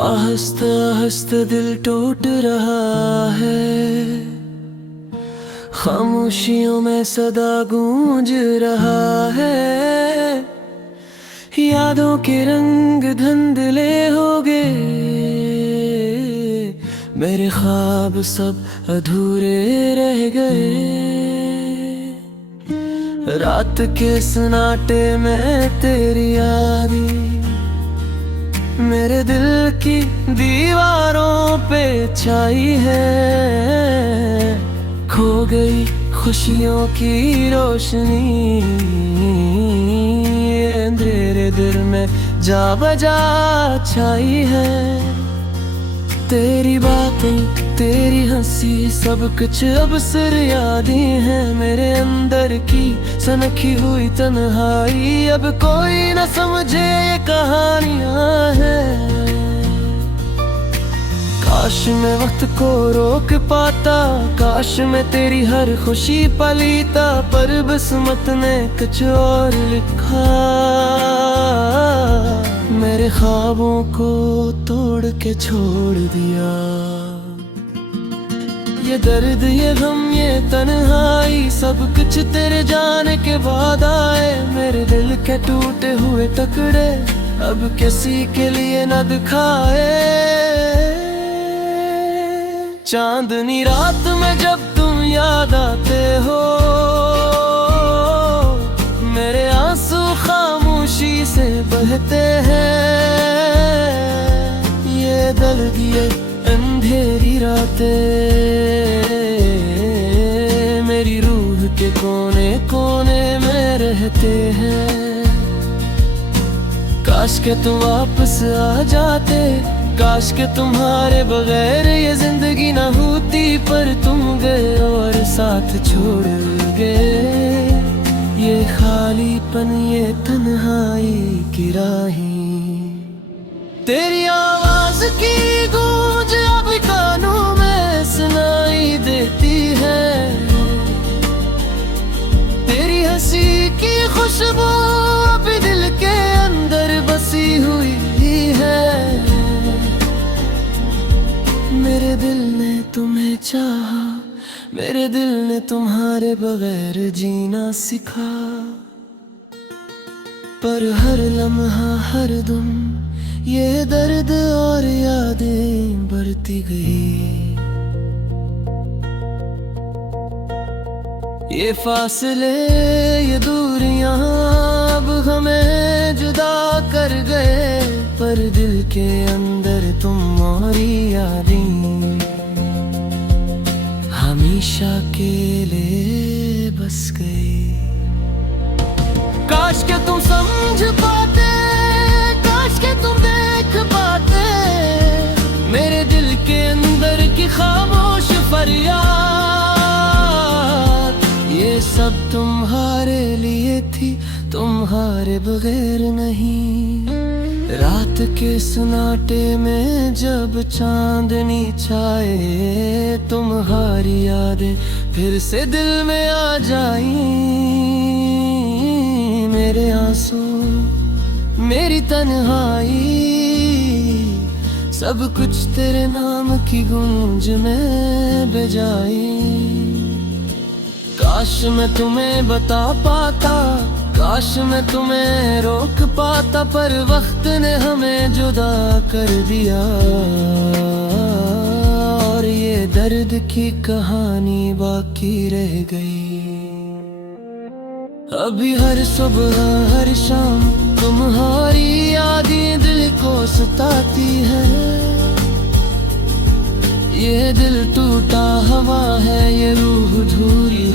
आहिस्ता आहिस्ता दिल टूट रहा है, खामोशियों में सदा गूंज रहा है। यादों के रंग धुंधले हो गए, मेरे ख्वाब सब अधूरे रह गए। रात के सन्नाटे में तेरी याद मेरे दिल की दीवारों पे छाई है। खो गई खुशियों की रोशनी, अंधेरे दिल में जा बजा छाई है। तेरी बातें तेरी हंसी सब कुछ अब सिर यादें हैं। मेरे अंदर की सनखी हुई तन्हाई, अब कोई न समझे ये कहानियां हैं। काश मैं वक्त को रोक पाता, काश मैं तेरी हर खुशी पलीता, पर किस्मत ने कुछ और लिखा। मेरे ख्वाबों को तोड़ के छोड़ दिया। ये दर्द ये गम ये तन्हाई सब कुछ तेरे जाने के बाद आए। मेरे दिल के टूटे हुए टुकड़े अब किसी के लिए न दिखाए। चांदनी रात में जब तुम याद आते हो, मेरे आंसू खामोशी से बहते हैं। ये दर्द ये अंधेरी रातें मेरी रूह के कोने कोने में रहते हैं। काश के तुम वापस आ जाते, काश के तुम्हारे बगैर ये जिंदगी ना होती, पर तुम गए और साथ छोड़ गए ये खालीपन ये तन्हाई की राहें। तेरी आवाज की गूंज अब कानों में सुनाई देती है। तेरी हंसी की खुशबू अब दिल के अंदर बसी हुई है। मेरे दिल ने तुम्हें चाहा, मेरे दिल ने तुम्हारे बगैर जीना सिखा, पर हर लम्हा हर दम ये दर्द और यादें बढ़ती गई। ये फासले ये दूरियां अब हमें जुदा कर गए, पर दिल के अंदर तुम और यादें हमेशा के लिए बस गई। काश के तुम समझ पाते, काश के तुम देख पाते मेरे दिल के अंदर की खामोश फरियाद। ये सब तुम्हारे लिए थी, तुम्हारे बगैर नहीं। रात के सन्नाटे में जब चांदनी छाए, तुम्हारी यादें फिर से दिल में आ जाई। मेरे आंसू मेरी तन्हाई सब कुछ तेरे नाम की गूंज में बजाई। काश मैं तुम्हें बता पाता, काश मैं तुम्हें रोक पाता, पर वक्त ने हमें जुदा कर दिया। और ये दर्द की कहानी बाकी रह गई। अभी हर सुबह हर शाम तुम्हारी यादें दिल को सताती है। ये दिल टूटा हवा है, ये रूह धूरी,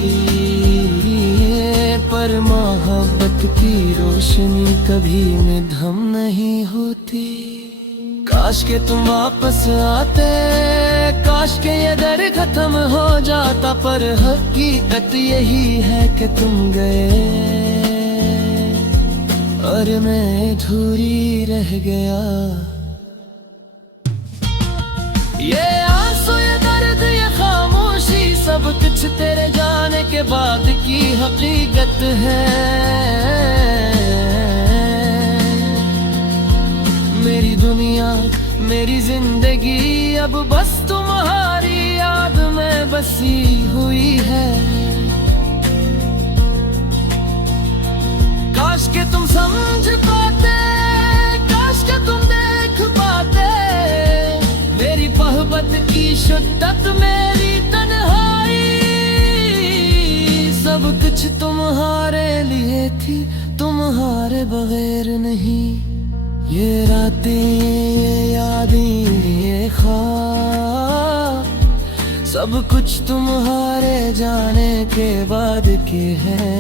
पर मोहब्बत की रोशनी कभी मध्यम नहीं होती। काश के तुम वापस आते, काश के ये दर्द खत्म हो जाता, पर हकीकत यही है कि तुम गए और मैं अधूरी रह गया। ये आंसू ये दर्द ये खामोशी सब कुछ तेरे जाने के बाद की हकीकत है। मेरी दुनिया मेरी जिंदगी अब बस तुम्हारी याद में बसी हुई है। काश के तुम समझ पाते, काश के तुम देख पाते मेरी मोहब्बत की शिद्दत, मेरी तन्हाई। सब कुछ तुम्हारे लिए थी, तुम्हारे बगैर नहीं। ये रातें, ये यादें, ये ख्वाब, सब कुछ तुम्हारे जाने के बाद के हैं।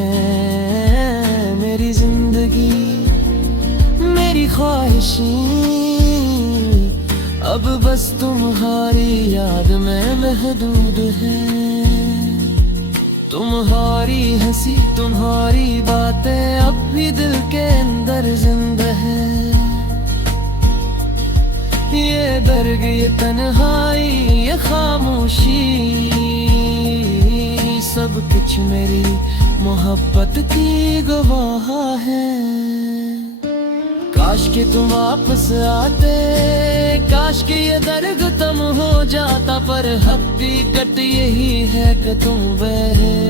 मेरी जिंदगी, मेरी ख्वाहिशें अब बस तुम्हारी याद में महदूद है। तुम्हारी हंसी, तुम्हारी बातें अब भी दिल के अंदर जिंदा है। ये दर्द, ये तन्हाई, ये खामोशी, सब कुछ मेरी मोहब्बत की गवाह है। काश के तुम वापस आते, काश के ये दर्द खत्म हो जाता, पर हकीकत यही है कि तुम बहे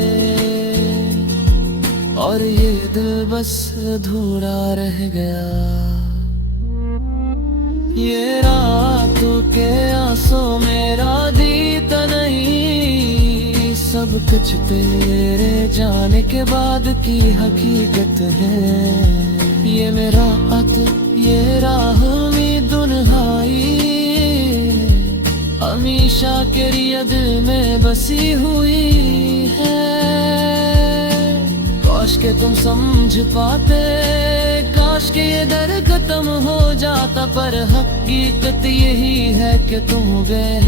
और ये दिल बस अधूरा रह गया। ये रातों के आंसू मेरा दीता नहीं, सब कुछ तेरे जाने के बाद की हकीकत है। ये मेरा अत, ये राह में दुन्हाई, हमेशा के लिए दिल में बसी हुई है। काश के तुम समझ पाते, काश के ये दर्द खत्म हो जाता, पर हकीकत यही है कि तुम गए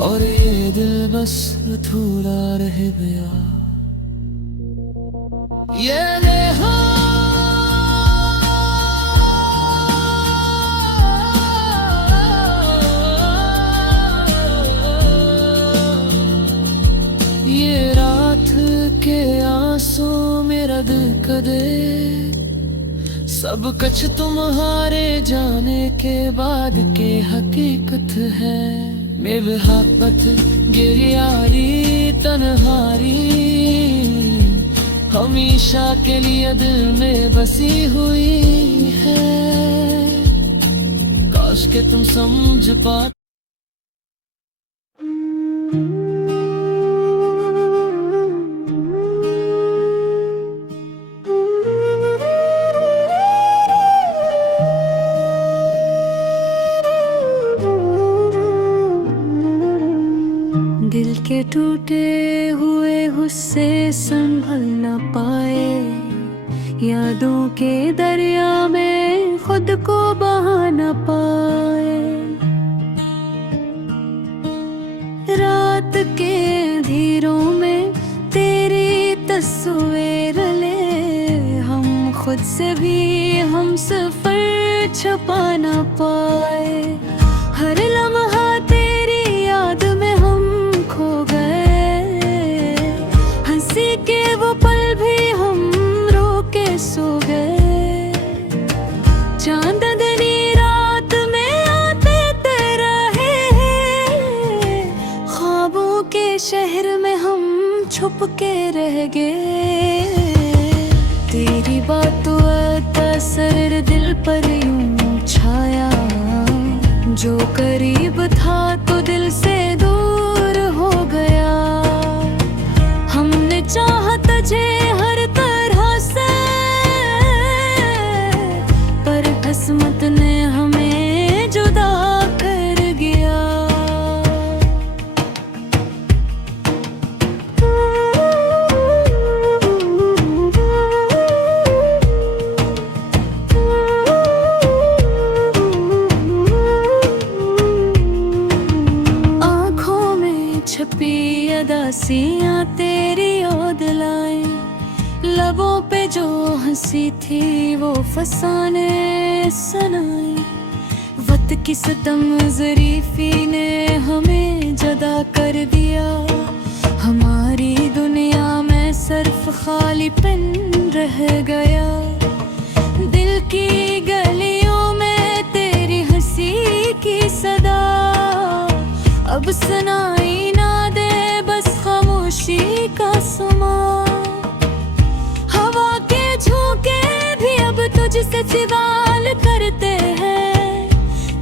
और ये दिल बस अधूरा रह गया। ये नेहा के आंसू मेरा दिल कदे, सब कुछ तुम्हारे जाने के बाद के हकीकत है। मैं बेहकत गिरियारी तन्हारी, हमेशा के लिए दिल में बसी हुई है। काश के तुम समझ पाते। दिल के टूटे हुए हुस्से संभल न पाए, यादों के दरिया में खुद को बहा न पाए। रात के अंधेरों में तेरी तस्वीर ले, हम खुद से भी हम सफर छुपा न पाए। हर लम्हा तेरी याद में हम खो गए, हंसी के वो पल भी हम रो के सो गए। चांदनी रात में आते तेरा है, ख्वाबों के शहर में हम छुप के रह गए। तेरी बातों का असर दिल पर यूं छाया, जो करीब था तो दिल से दूर हो गया। हमने चाहा तुझे हर तरह से, पर किस्मत ने हमें जुदा कर गया। छपी अदासियाँ तेरी याद लाए, लबों पे जो हंसी थी वो फसाने सुनाई। वक्त की सितम ज़रीफ़ी ने हमें जुदा कर दिया, हमारी दुनिया में सिर्फ खालीपन रह गया। दिल की गलियों में अब सुनाई ना दे बस खामोशी का सुमा। हवा के झोंके भी अब तुझसे सवाल करते हैं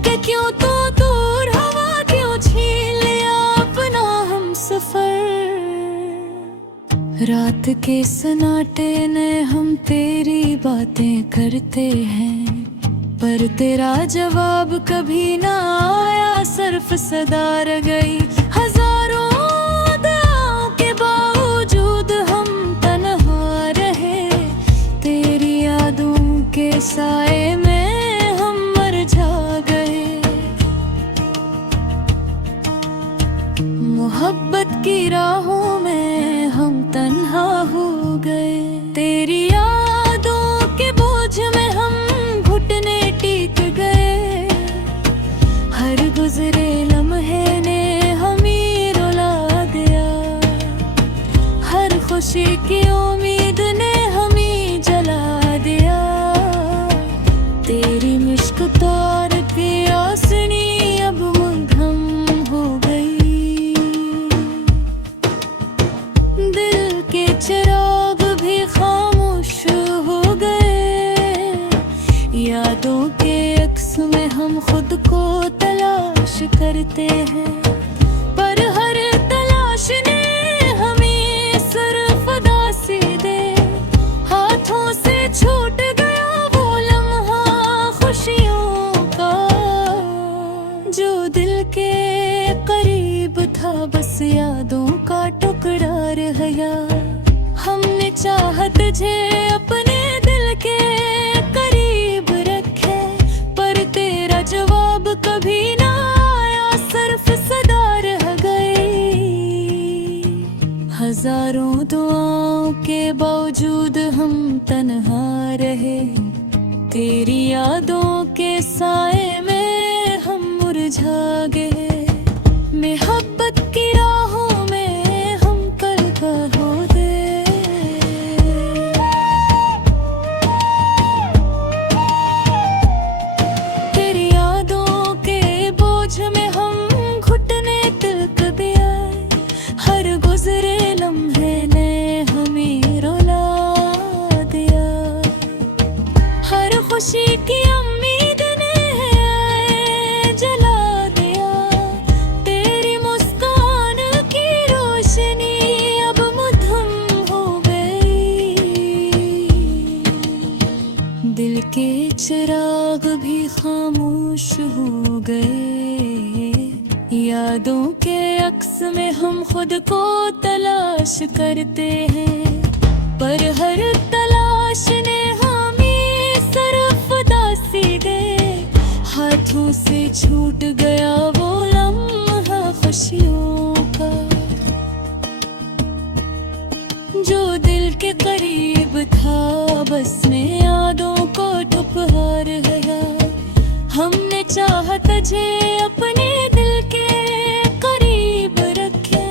कि क्यों तू दूर, हवा क्यों छीन लिया अपना हम सफर। रात के सन्नाटे ने हम तेरी बातें करते हैं, पर तेरा जवाब कभी ना आया, सिर्फ सदा रह गई। हजारों दुआओं के बावजूद हम तन्हा रहे, तेरी यादों के साए में हम मर जा गए। मोहब्बत की राहों में हम तन्हा हो गए, तेरी यादों के बोझ में हम घुटने टिक गए। हर गुजरे लम्हे ने हमें रुला दिया, हर खुशी की उम्मीद ने हमें जला दिया। तेरी मुश्क तार की आसनी अब मध्यम हो गई, दिल के चिराग भी खामोश हो गए। यादों के अक्स में हम खुद को तलाश करते हैं, पर हर तलाश ने हमें सिर्फ उदासी दे। हाथों से छूट गया वो लम्हा खुशियों का, जो दिल के करीब था, बस यादों का टुकड़ा रह गया। हमने चाहत तुझे अपने दिल के करीब रखे, पर तेरा जवाब कभी ना आया, सिर्फ सदा रह गई। हजारों दुआओं के बावजूद हम तन्हा रहे, तेरी यादों के साए में हम मुरझा गए। मोहब्बत की राहों में हम कल का हो दे। तेरी यादों के बोझ में हम घुटने तिलक दिया, हर गुजरे लम्हे ने हमें रुला दिया। हर खुशी की उम्मीद ने जला दिया, तेरी मुस्कान की रोशनी अब मध्यम हो गई। दिल के चिराग भी खामोश हो गए, यादों के अक्स में हम खुद को तलाश करते हैं, पर हर तलाश ने हमें सिर्फ उदासी दे। हाथों से छूट गया वो लम्हा खुशियों का, जो दिल के करीब था, बस में यादों को ठुकरा गया। हमने चाहा तुझे अपने दिल के करीब रखे,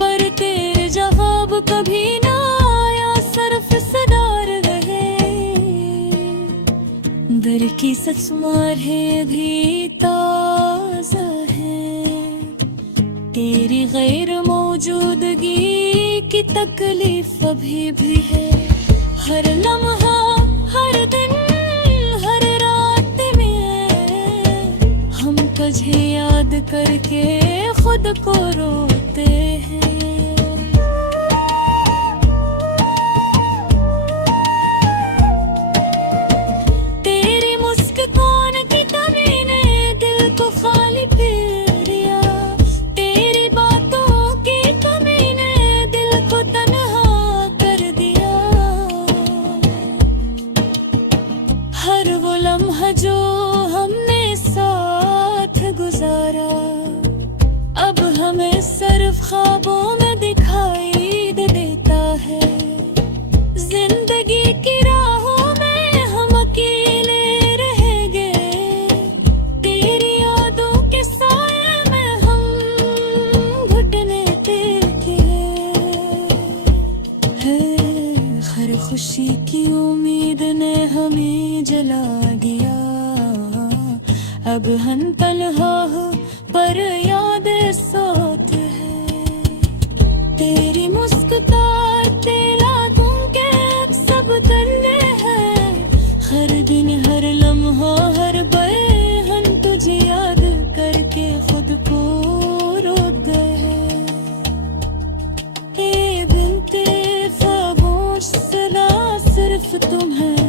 पर तेरे जवाब कभी ना आया, सिर्फ सदा रहे। दिल की सच मारे भी ताज़ा है, तेरी गैर मौजूदगी की तकलीफ अभी भी है। हर लम्हा, हर दिन, हर रात में हम तुझे याद करके खुद को रोते हैं। तेरी मुस्कान की कमी ने दिल को खाली फिर दिया, तेरी बातों की कमी ने दिल को तन्हा कर दिया। हर वो लम्हा जो हमने साथ गुजारा, अब हमें सिर्फ ख्वाबों में दिखाई देता है। जिंदगी की राहों में हम अकेले रह गए, तेरी यादों के साए में हम घुटने टेक गए। हर खुशी की उम्मीद ने हमें जला दिया, अब हम तन्हा हो पर याद सो सिर्फ तुम है